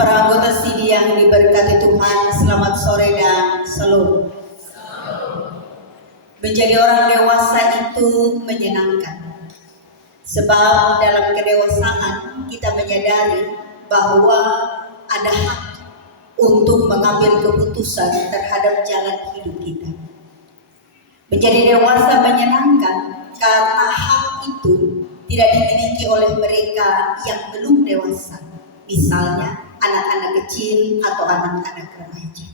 Para anggota SIDI yang diberkati Tuhan, selamat sore dan salam. Menjadi orang dewasa itu menyenangkan. Sebab dalam kedewasaan kita menyadari bahwa ada hak untuk mengambil keputusan terhadap jalan hidup kita. Menjadi dewasa menyenangkan karena hak itu tidak dimiliki oleh mereka yang belum dewasa. Misalnya anak-anak kecil atau anak-anak remaja.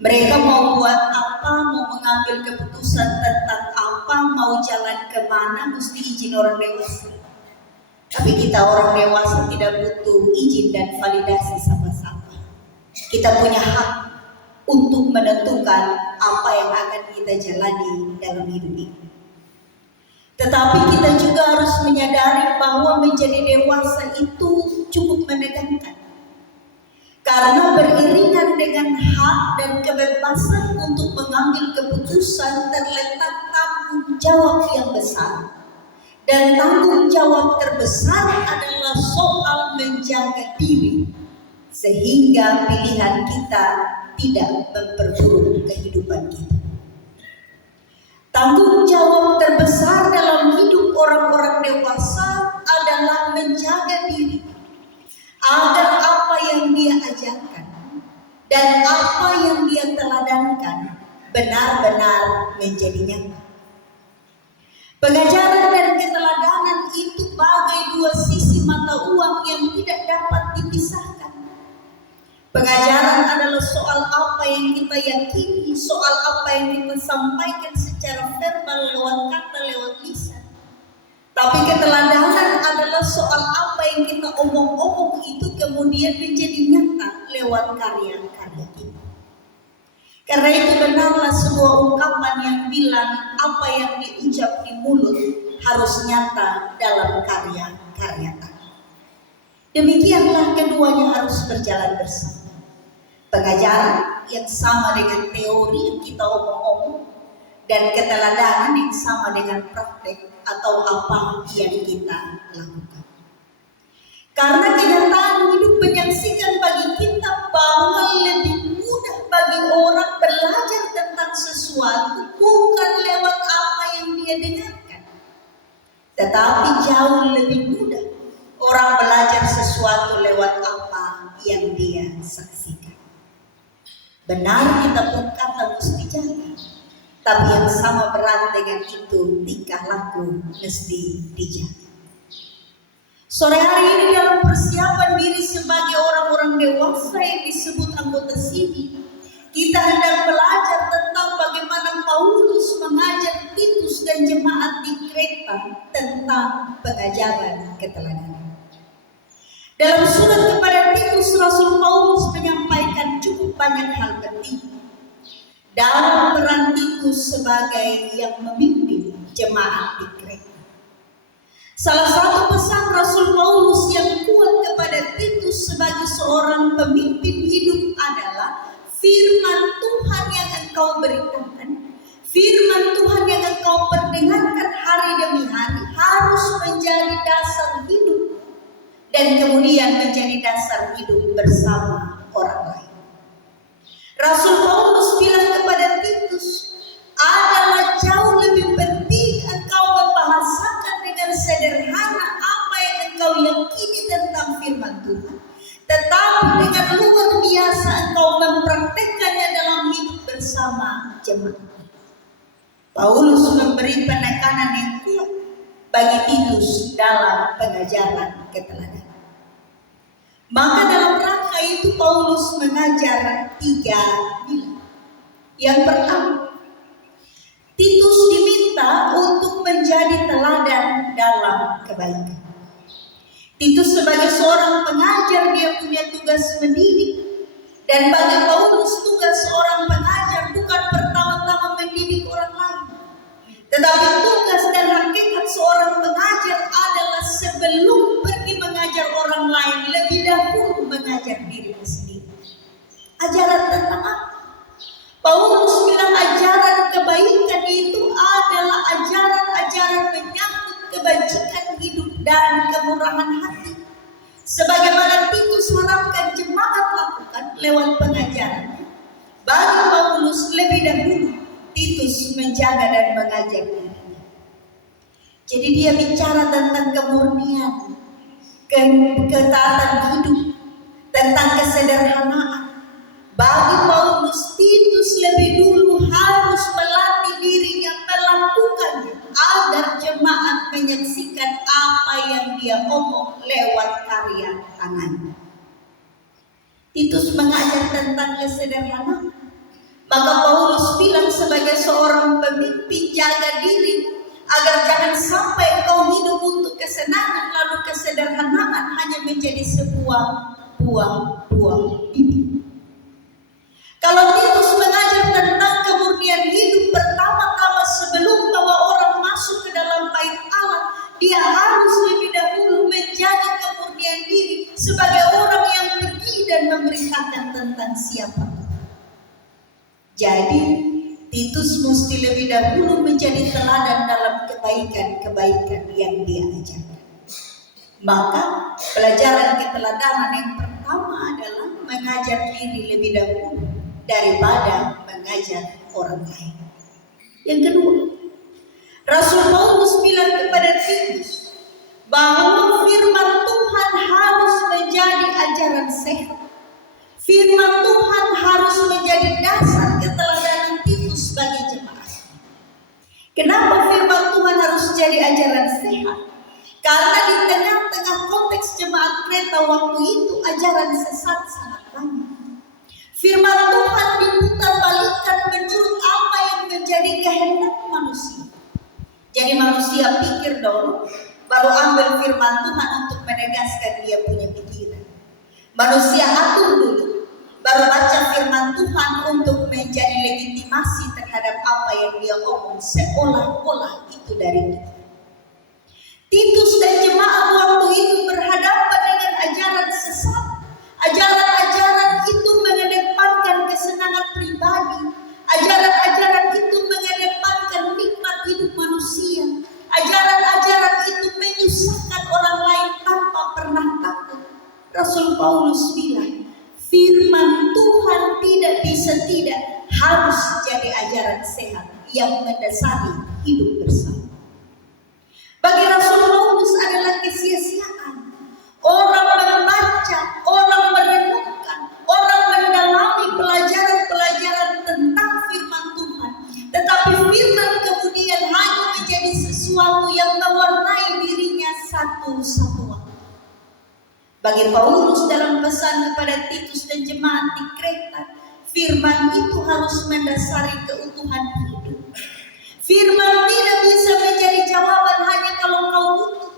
Mereka mau buat apa, mau mengambil keputusan tentang apa, mau jalan kemana, mesti izin orang dewasa. Tapi kita orang dewasa tidak butuh izin dan validasi sama-sama. Kita punya hak untuk menentukan apa yang akan kita jalani dalam hidup ini. Tetapi kita juga harus menyadari bahwa menjadi dewasa itu cukup menegangkan. Karena beriringan dengan hak dan kebebasan untuk mengambil keputusan terletak tanggung jawab yang besar. Dan tanggung jawab terbesar adalah soal menjaga diri. Sehingga pilihan kita tidak memperburuk kehidupan kita. Tanggung jawab terbesar dalam hidup orang-orang dewasa adalah menjaga diri agar apa yang dia ajarkan dan apa yang dia teladankan benar-benar menjadi nyata. Pengajaran dan keteladanan itu bagai dua sisi mata uang yang tidak dapat dipisahkan. Pengajaran adalah soal apa yang kita yakini, soal apa yang kita sampaikan secara verbal lewat kata, lewat lisan. Tapi keteladanan adalah soal apa yang kita omong-omong itu kemudian menjadi nyata lewat karya-karya kita. Karena itu benarlah sebuah ungkapan yang bilang apa yang diucap di mulut harus nyata dalam karya-karya kita. Demikianlah keduanya harus berjalan bersama. Pengajaran yang sama dengan teori yang kita omong-omong dan keteladanan yang sama dengan praktek atau apa yang kita lakukan. Karena kenyataan hidup menyaksikan bagi kita bahwa lebih mudah bagi orang belajar tentang sesuatu bukan lewat apa yang dia dengarkan, tetapi jauh lebih mudah orang belajar sesuatu lewat apa yang dia saksikan. Benar kita berkata mesti jaga, tapi yang sama berat dengan itu tingkah laku mesti dijaga. Sore hari ini dalam persiapan diri sebagai orang-orang dewasa yang disebut anggota SIDI, kita hendak belajar tentang bagaimana Paulus mengajar Titus dan jemaat di Kreta tentang pengajaran keteladanan. Dalam surat kepada Titus, Rasul Paulus menyampaikan cukup banyak hal penting dalam peran Titus sebagai yang memimpin jemaat di Kreta. Salah satu pesan Rasul Paulus yang kuat kepada Titus sebagai seorang pemimpin hidup adalah firman Tuhan yang engkau beritakan, firman Tuhan yang engkau perdengarkan hari demi hari harus menjadi dasar hidup dan kemudian menjadi dasar hidup bersama orang lain. Rasul Paulus bilang kepada Titus, adalah jauh lebih penting engkau membahasakan dengan sederhana apa yang engkau yakini tentang firman Tuhan, tetapi dengan luar biasa engkau mempraktekkannya dalam hidup bersama jemaat. Paulus memberi penekanan yang kuat bagi Titus dalam pengajaran keteladanan. Maka dalam rangka itu Paulus mengajar 3 nilai. Yang pertama, Titus diminta untuk menjadi teladan dalam kebaikan. Titus sebagai seorang pengajar, dia punya tugas mendidik. Dan bagi Paulus tugas seorang pengajar bukan pertama-tama mendidik orang lain, tetapi tugas dan hakikat seorang pengajar adalah sebelum pergi mengajar orang lain, lebih dahulu mengajar diri sendiri. Ajaran tentang apa? Paulus bilang ajaran kebaikan itu adalah ajaran-ajaran menyangkut kebajikan hidup dan kemurahan hati. Sebagaimana Titus harapkan jemaat lewat pengajaran. Bagi Paulus lebih dahulu Titus menjaga dan mengajar dirinya. Jadi dia bicara tentang kemurnian, ketaatan hidup, tentang kesederhanaan. Bagi Paulus, Titus lebih dulu harus melatih dirinya melakukannya agar jemaat menyaksikan apa yang dia omong lewat karya tangannya. Titus mengajar tentang kesederhanaan. Maka Paulus bilang sebagai seorang pemimpin, jaga diri agar jangan sampai kau hidup untuk kesenangan lalu kesederhanaan hanya menjadi sebuah buah-buah bibit. Kalau Titus mengajar tentang kemurnian hidup, pertama-tama sebelum bahwa orang masuk ke dalam bait Allah, dia harus lebih dahulu menjaga kemurnian diri sebagai orang yang pergi dan memberitakan tentang siapa. Jadi Titus mesti lebih dahulu menjadi teladan dalam kebaikan-kebaikan yang dia ajarkan. Maka pelajaran keteladanan yang pertama adalah mengajar diri lebih dahulu daripada mengajar orang lain. Yang kedua, Rasul Paulus bilang kepada Titus bahwa firman Tuhan harus menjadi ajaran sehat. Firman Tuhan harus menjadi dasar keteladanan Titus bagi jemaat. Kenapa firman Tuhan harus jadi ajaran sehat? Karena di tengah-tengah konteks jemaat Kreta waktu itu ajaran sesat sangat banyak. Firman Tuhan diputarbalikkan menurut apa yang menjadi kehendak manusia. Jadi manusia pikir dulu, baru ambil firman Tuhan untuk menegaskan dia punya pikiran. Manusia atur dulu, baru baca firman Tuhan untuk menjadi legitimasi terhadap apa yang dia omong, seolah-olah itu dari Tuhan. Titus dan jemaat waktu itu berhadapan dengan ajaran sesat. Ajaran-ajaran itu mengedepankan kesenangan pribadi. Ajaran-ajaran itu mengedepankan nikmat hidup manusia. Ajaran-ajaran itu menyusahkan orang lain tanpa pernah takut. Rasul Paulus bilang, firman Tuhan tidak bisa tidak harus jadi ajaran sehat yang mendasari hidup bersama. Bagi Rasul Paulus adalah kesia-siaan orang membaca, orang merenungkan, orang mendalami pelajaran-pelajaran tentang firman Tuhan. Tetapi firman kemudian hanya menjadi sesuatu yang mewarnai dirinya satu-satu waktu. Bagi Paulus dalam pesan kepada Titus dan jemaat di Kreta, firman itu harus mendasari keutuhan hidup. Firman tidak bisa menjadi jawaban hanya kalau kau butuh.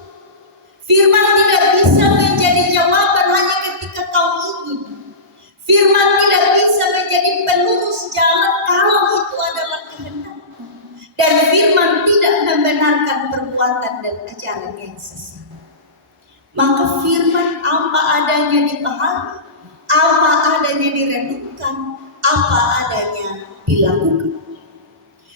Firman tidak bisa menjadi jawaban hanya ketika kau ingin. Firman tidak bisa menjadi pelurus jalan kalau itu adalah kehendakmu. Dan firman tidak membenarkan perbuatan dan ajaran yang sesat. Maka firman apa adanya dipahami, apa adanya direnungkan, apa adanya dilakukan.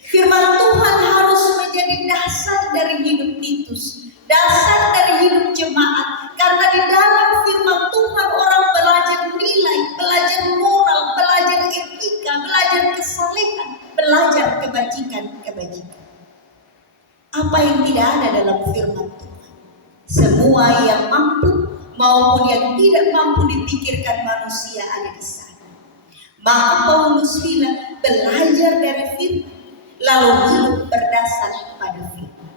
Firman Tuhan harus menjadi dasar dari hidup Titus, dasar dari hidup jemaat. Karena di dalam firman Tuhan orang belajar nilai, belajar moral, belajar etika, belajar kesalehan, belajar kebajikan. Apa yang tidak ada dalam firman Tuhan? Semua yang mampu maupun yang tidak mampu dipikirkan manusia ada di sana. Maka Paulus bilang, belajar dari firman, lalu hidup berdasar pada firman.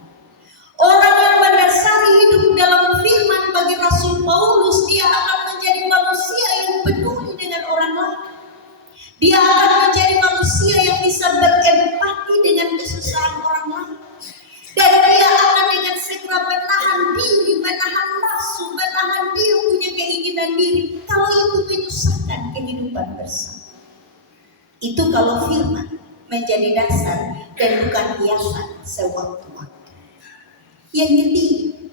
Orang yang mendasari hidup dalam firman bagi Rasul Paulus, dia akan menjadi manusia yang peduli dengan orang lain. Dia akan menjadi manusia yang bisa berempati dengan kesusahan orang lain. Dan dia akan dengan segera menahan diri, menahan nafsu, menahan dia punya keinginan diri. Kalau itu menyusahkan kehidupan bersama. Itu kalau firman menjadi dasar dan bukan hiasan sewaktu-waktu. Yang ketiga,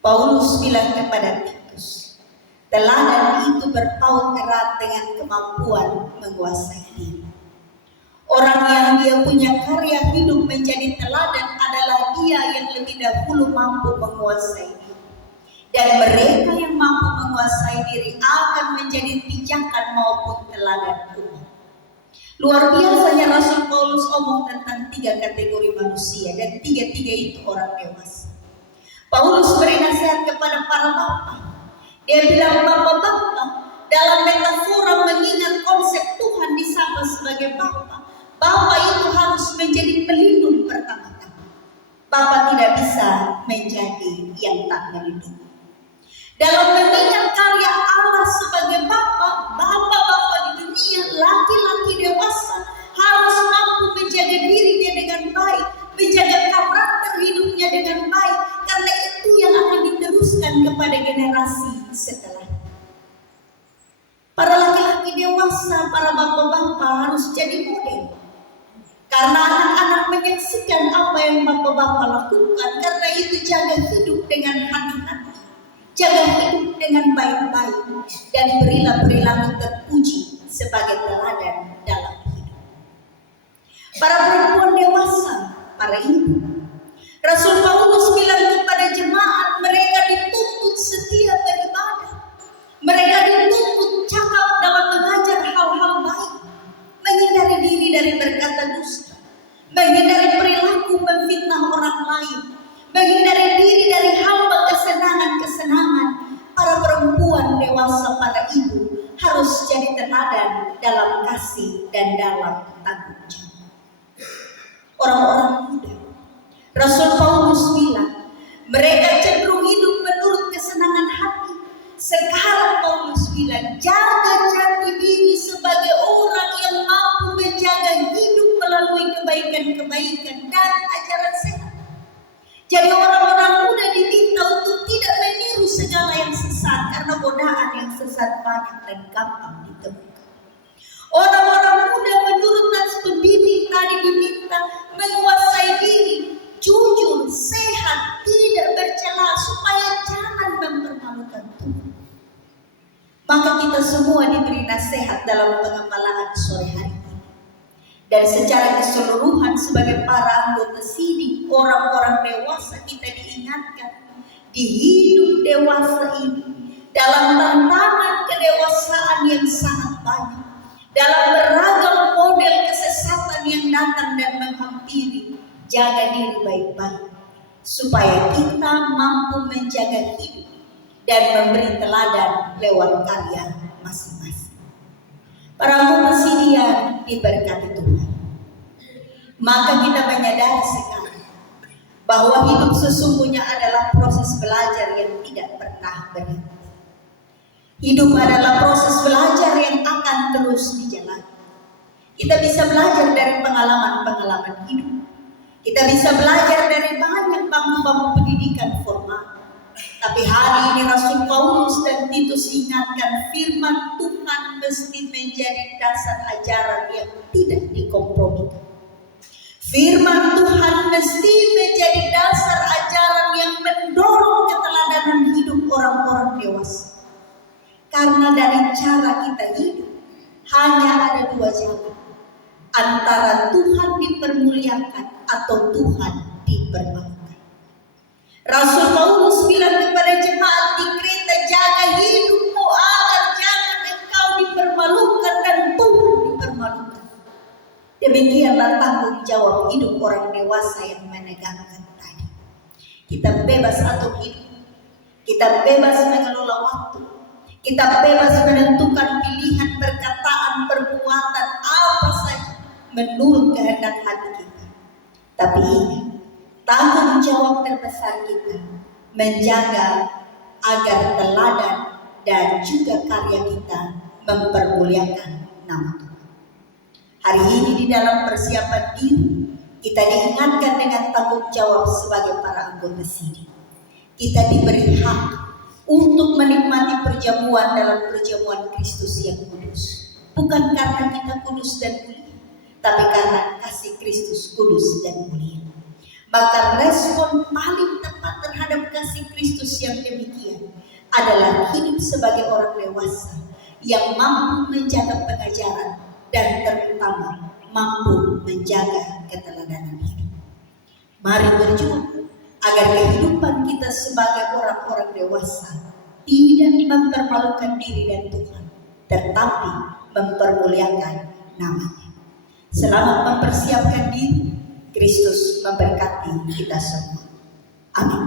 Paulus bilang kepada Titus, teladan itu berpaut erat dengan kemampuan menguasai diri. Orang yang dia punya karya hidup menjadi teladan adalah dia yang lebih dahulu mampu menguasai diri. Dan mereka yang mampu menguasai diri akan menjadi pijakan maupun teladan umat. Luar biasanya Rasul Paulus omong tentang 3 kategori manusia, dan 3 itu orang dewasa. Paulus beri nasihat kepada para bapak. Dia bilang, bapak-bapak, dalam metafora mengingat konsep Tuhan disapa sebagai bapak, bapak itu harus menjadi pelindung pertama-tama. Bapak tidak bisa menjadi yang tak melindungi. Dalam mengingat karya Allah sebagai bapak-bapak di dunia, laki-laki dewasa harus mampu menjaga dirinya dengan baik, menjaga karakter hidupnya dengan baik, karena itu yang akan diteruskan kepada generasi setelah. Para laki-laki dewasa, para bapak-bapak harus jadi model, karena anak-anak menyaksikan apa yang bapak-bapak lakukan. Karena itu jaga hidup dengan hati-hati, jaga hidup dengan baik-baik, dan berilah perilaku terpuji sebagai teladan dalam hidup. Para perempuan dewasa, para ibu, Rasul Paulus bilang kepada jemaat, mereka dituntut setia beribadah, mereka dituntut cakap dalam mengajar hal-hal baik, menghindari diri dari berkata dusta, menghindari perilaku memfitnah orang lain, menghindari diri dari hamba kesenangan-kesenangan. Para perempuan dewasa, para ibu harus jadi teladan dalam kasih dan dalam tanggung jawab. Orang-orang muda, Rasul Paulus bilang, mereka cenderung hidup menurut kesenangan hati. Sekarang Paulus bilang, jaga jati diri sebagai orang yang mampu menjaga hidup melalui kebaikan-kebaikan dan ajaran sehat. Jadi orang-orang muda diminta untuk tidak meniru segala yang sesat, karena godaan yang sesat banyak dan gampang ditemukan. Orang-orang muda menurut nas pembimbing tadi diminta menguasai diri, jujur, sehat, tidak bercela, supaya jangan mempermalukan Tuhan. Maka kita semua diberi nasihat dalam pengembalaan sore hari ini. Dan secara keseluruhan sebagai para anggota sini, orang-orang dewasa, kita diingatkan di hidup dewasa ini, dalam tantangan kedewasaan yang sangat banyak, dalam beragam model kesesatan yang datang dan menghampiri, jaga diri baik-baik, supaya kita mampu menjaga hidup dan memberi teladan lewat karya masing-masing. Para anggota sini yang diberkati Tuhan, maka kita menyadari sekarang bahwa hidup sesungguhnya adalah proses belajar yang tidak pernah berhenti. Hidup adalah proses belajar yang akan terus dijalani. Kita bisa belajar dari pengalaman-pengalaman hidup. Kita bisa belajar dari banyak bangku-bangku pendidikan formal. Tapi hari ini Rasul Paulus dan Titus ingatkan, firman Tuhan mesti menjadi dasar ajaran yang tidak dikompromikan. Firman Tuhan mesti menjadi dasar ajaran yang mendorong keteladanan hidup orang-orang dewasa. Karena dari cara kita hidup hanya ada 2 jalan, antara Tuhan dipermuliakan atau Tuhan dipermalukan. Rasul Paulus bilang kepada jemaat di Kreta, jaga hidupmu agar jangan engkau dipermalukan dan Tuhan dipermalukan. Demikianlah tanggung jawab hidup orang dewasa yang menegangkan tadi. Kita bebas atur hidup, kita bebas mengelola waktu, kita bebas menentukan pilihan perkataan, perbuatan apa saja menurut kehendak hati kita. Tapi ingat, tanggung jawab terbesar kita menjaga agar teladan dan juga karya kita mempermuliakan nama Tuhan. Hari ini di dalam persiapan diri, kita diingatkan dengan tanggung jawab sebagai para anggota sini. Kita diberi hak untuk menikmati perjamuan dalam perjamuan Kristus yang kudus. Bukan karena kita kudus dan mulia, tapi karena kasih Kristus kudus dan mulia. Maka respon paling tepat terhadap kasih Kristus yang demikian adalah hidup sebagai orang dewasa yang mampu menjaga pengajaran dan terutama mampu menjaga keteladanan hidup. Mari berjuang agar kehidupan kita sebagai orang-orang dewasa tidak mempermalukan diri dan Tuhan, tetapi mempermuliakan namanya. Selamat mempersiapkan diri. Kristus memberkati kita semua. Amin.